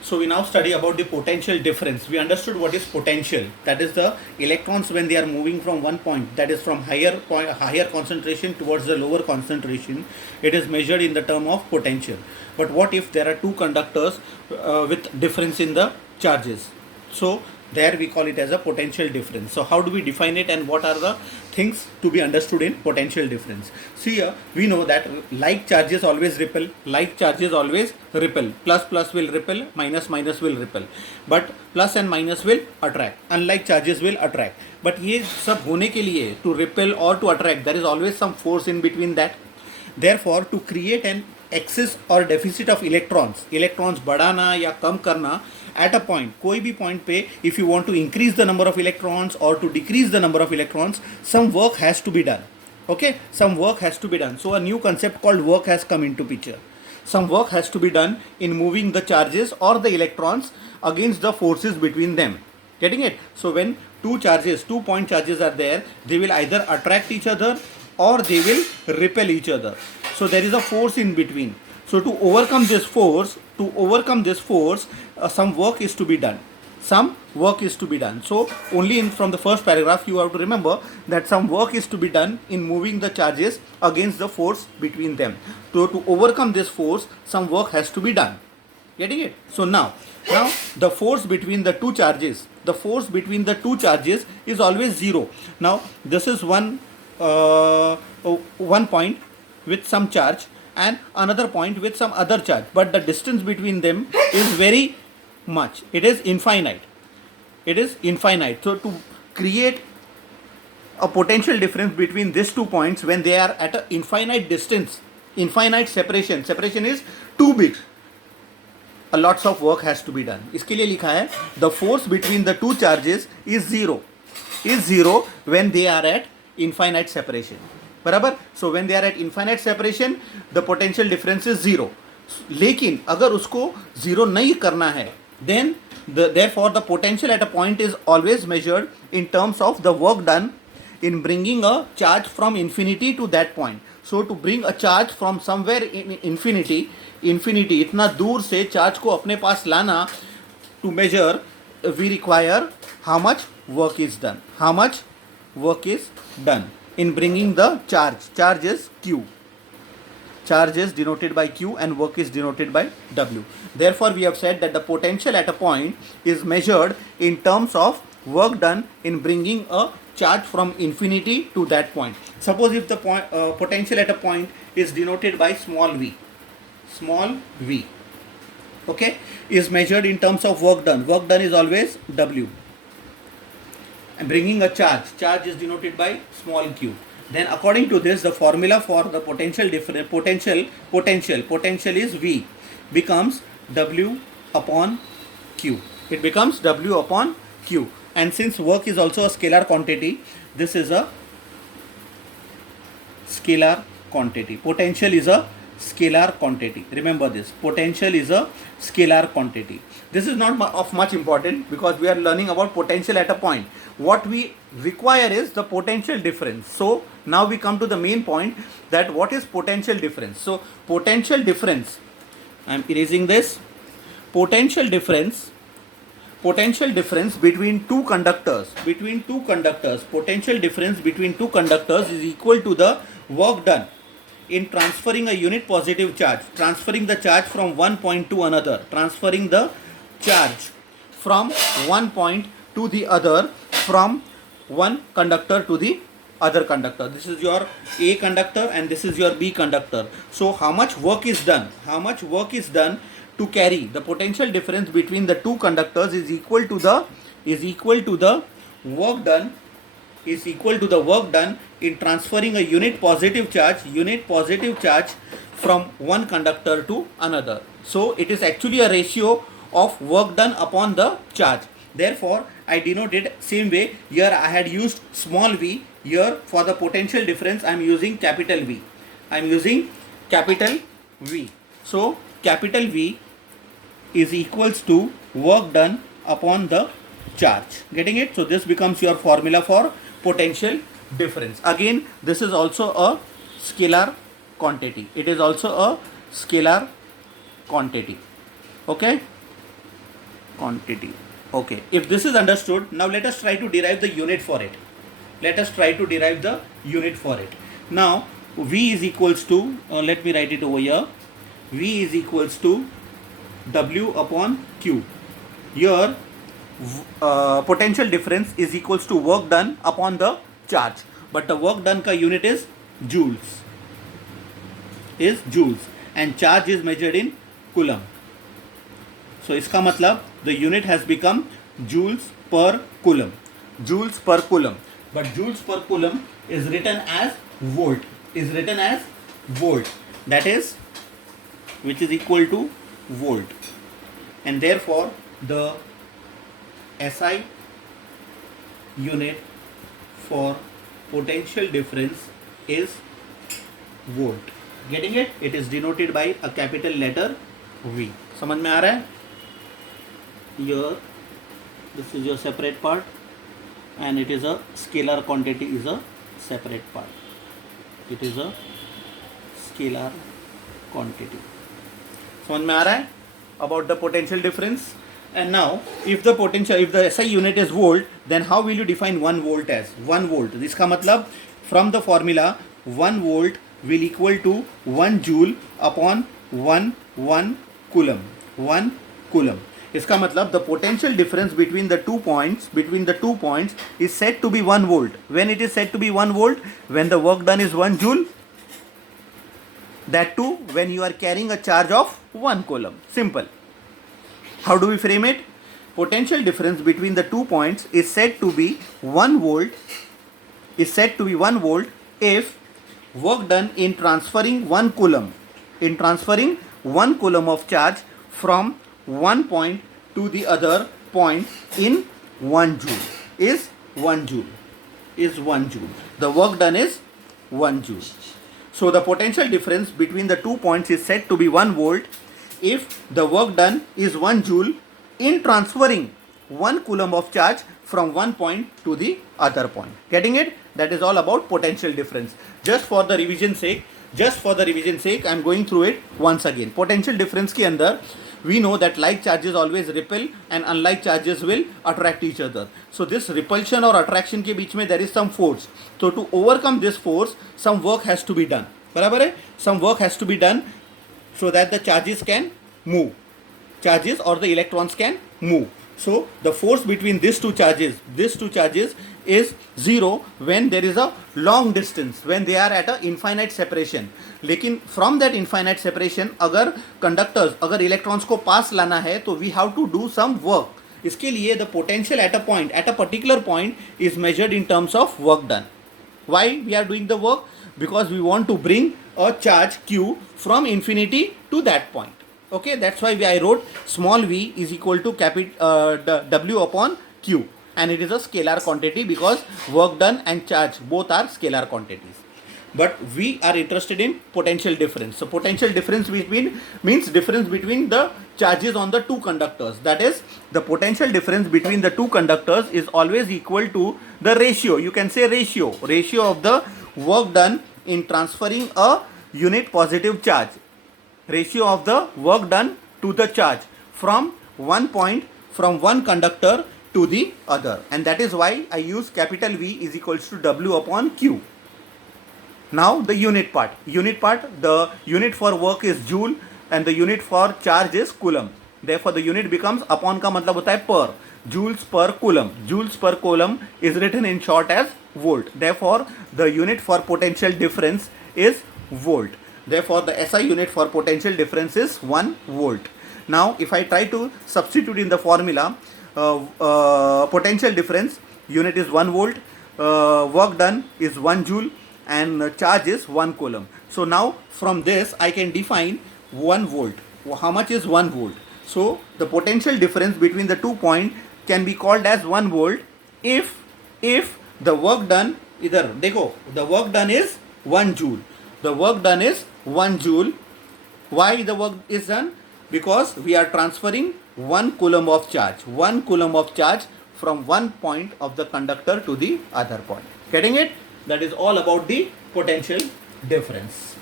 So we now study about the potential difference. We understood what is potential. That is the electrons when they are moving from one point, that is from higher concentration towards the lower concentration. It is measured in the term of potential. But what if there are two conductors with difference in the charges? So there we call it as a potential difference. So how do we define it, and what are the things to be understood in potential difference? See here, we know that like charges always repel, like charges always repel. Plus plus will repel, minus minus will repel, but plus and minus will attract, unlike charges will attract. But ये सब होने के लिए, to repel or to attract, there is always some force in between that. Therefore, to create an excess or deficit of electrons बढ़ाना या कम करना at a point, कोई भी point पे, if you want to increase the number of electrons or to decrease the number of electrons, some work has to be done. Okay, some work has to be done. So a new concept called work has come into picture. Some work has to be done in moving the charges or the electrons against the forces between them. Getting it? So when two charges, 2 point charges are there, they will either attract each other or they will repel each other. So there is a force in between. So to overcome this force, some work is to be done. Some work is to be done. So only from the first paragraph you have to remember that some work is to be done in moving the charges against the force between them. So to overcome this force, some work has to be done. Getting it? So now the force between the two charges, is always zero. Now this is one point with some charge and another point with some other charge, but the distance between them is very much. It is infinite. So to create a potential difference between these 2 points when they are at an infinite distance, infinite separation is too big, a lots of work has to be done. इसके लिए लिखा है the force between the two charges is zero when they are at infinite separation. बराबर? So when they are at infinite separation, the potential difference is zero. लेकिन अगर उसको zero नहीं करना है, then therefore the potential at a point is always measured in terms of the work done in bringing a charge from infinity to that point. So to bring a charge from somewhere in infinity, इतना दूर से charge को अपने पास लाना, to measure, we require how much work is done. In bringing the charge is Q. Charge is denoted by Q and work is denoted by W. Therefore, we have said that the potential at a point is measured in terms of work done in bringing a charge from infinity to that point. Suppose if the potential at a point is denoted by small v, okay, is measured in terms of work done. Work done is always W. And bringing a charge is denoted by small q. Then according to this, the formula for the potential is V, becomes W upon Q. It becomes W upon Q. And since work is also a scalar quantity, this is a scalar quantity. Potential is a scalar quantity. Remember this. Potential is a scalar quantity. This is not of much importance because we are learning about potential at a point. What we require is the potential difference. So now we come to the main point, that what is potential difference. So potential difference, I am erasing this. Potential difference between two conductors, potential difference between two conductors is equal to the work done in transferring a unit positive charge, transferring the charge from one point to another, transferring the charge from one point to the other, from one conductor to the other conductor. This is your A conductor and this is your B conductor. So how much work is done? To carry the potential difference between the two conductors is equal to the work done in transferring a unit positive charge from one conductor to another. So it is actually a ratio of work done upon the charge. Therefore, I denoted same way. Here I had used small v. Here for the potential difference I am using capital V. So capital V is equals to work done upon the charge. Getting it? So this becomes your formula for potential difference. Again, this is also a scalar quantity. Okay. quantity. Okay, if this is understood, now let us try to derive the unit for it. Let us try to derive the unit for it. Now V is equals to, let me write it over here, V is equals to W upon Q. Here potential difference is equals to work done upon the charge, but the work done ka unit is joules, and charge is measured in coulomb. So इसका मतलब the unit has become joules per coulomb. Joules per coulomb. But joules per coulomb is written as volt. That is, which is equal to volt. And therefore the SI unit for potential difference is volt. Getting it? It is denoted by a capital letter V. समझ में आ रहा है? Here, this is your separate part, and it is a scalar quantity is a separate part. It is a scalar quantity. समझ में आ रहा है about the potential difference? And now, if the SI unit is volt, then how will you define 1 volt as 1 volt? इसका मतलब from the formula 1 volt will equal to 1 joule upon 1 coulomb. 1 coulomb. इसका मतलब the potential difference between the two points is said to be 1 volt. When it is said to be 1 volt, when the work done is 1 joule, that too when you are carrying a charge of 1 coulomb. Simple. How do we frame it? Potential difference between the 2 points is said to be 1 volt if work done in transferring 1 coulomb of charge from one point to the other point in 1 joule is 1 joule. The work done is 1 joule. So the potential difference between the 2 points is said to be 1 volt if the work done is 1 joule in transferring 1 coulomb of charge from one point to the other point. Getting it? That is all about potential difference. Just for the revision sake, I am going through it once again. Potential difference के अंदर we know that like charges always repel and unlike charges will attract each other. So this repulsion or attraction के बीच में there is some force. So to overcome this force, some work has to be done. बराबर है? Some work has to be done so that the charges can move. Charges or the electrons can move. So the force between these two charges is zero when there is a long distance, when they are at a infinite separation. लेकिन from that infinite separation अगर conductors, अगर electrons को पास लाना है तो we have to do some work. इसके लिए the potential at a particular point is measured in terms of work done. Why we are doing the work? Because we want to bring a charge Q from infinity to that point. Okay, that's why I wrote small v is equal to W upon Q, and it is a scalar quantity because work done and charge both are scalar quantities. But we are interested in potential difference. So potential difference means difference between the charges on the two conductors. That is, the potential difference between the two conductors is always equal to the ratio. You can say ratio of the work done in transferring a unit positive charge. Ratio of the work done to the charge from one point, from one conductor to the other, and that is why I use capital V is equals to W upon Q. Now the unit part, the unit for work is joule and the unit for charge is coulomb. Therefore the unit becomes upon का मतलब होता है per, joules per coulomb is written in short as volt. Therefore the unit for potential difference is volt. Therefore the SI unit for potential difference is 1 volt. Now if I try to substitute in the formula, potential difference unit is 1 volt, work done is 1 joule, and charge is 1 coulomb. So now from this I can define 1 volt. How much is 1 volt? So the potential difference between the 2 points can be called as 1 volt if the work done, इधर देखो, the work done is 1 joule. The work done is 1 joule. Why the work is done? Because we are transferring 1 coulomb of charge from one point of the conductor to the other point. Getting it? That is all about the potential difference.